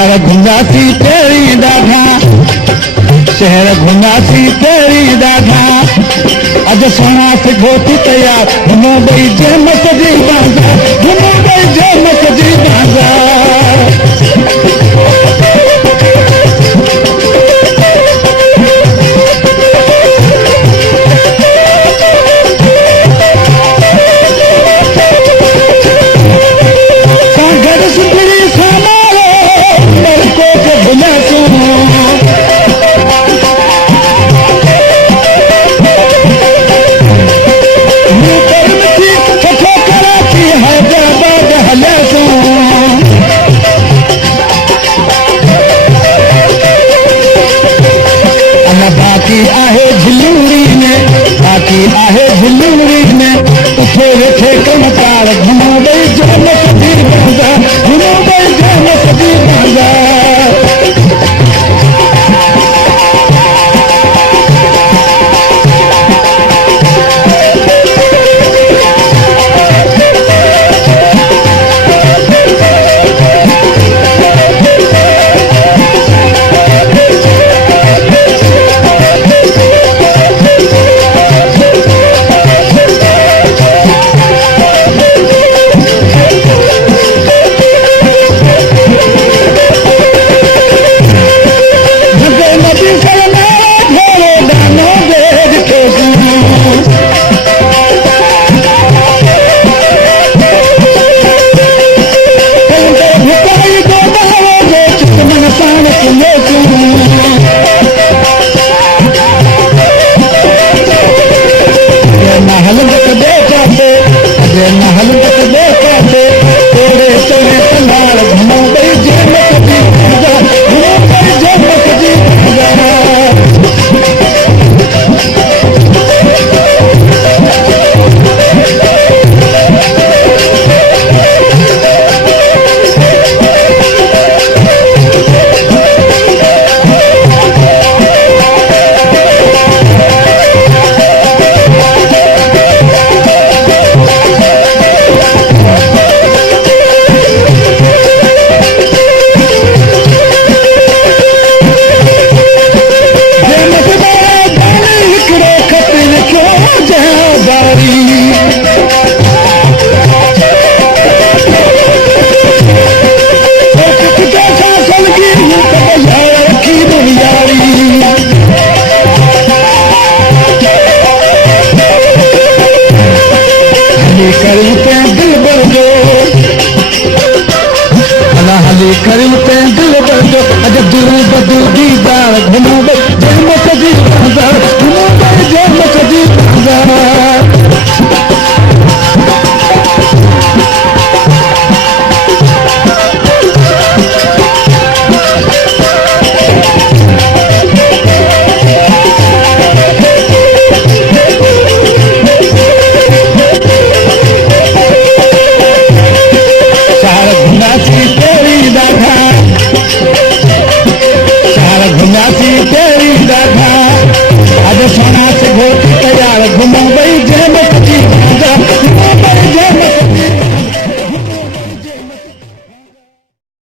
शहर घुमंदासीं तेरी ॾाढा, शहर घुमंदासीं तेरी ॾाढा। अॼु सोनासीं घोट तयार, घुमो ॿई जहमत जी बाज़ार, घुमो ॿई जहमत जी बाज़ार। बाकी आहे झिलूरी में, बाकी आहे झिलूरी में, उठे वेठे कमकार, घुमो ॿई जहमत जी बाज़ार, घुमो ॿई जहमत जी बाज़ार। करूं ते दिल बदो, अज दिल बदो दीदार, घुमो ॿई जहमत जी बाज़ार।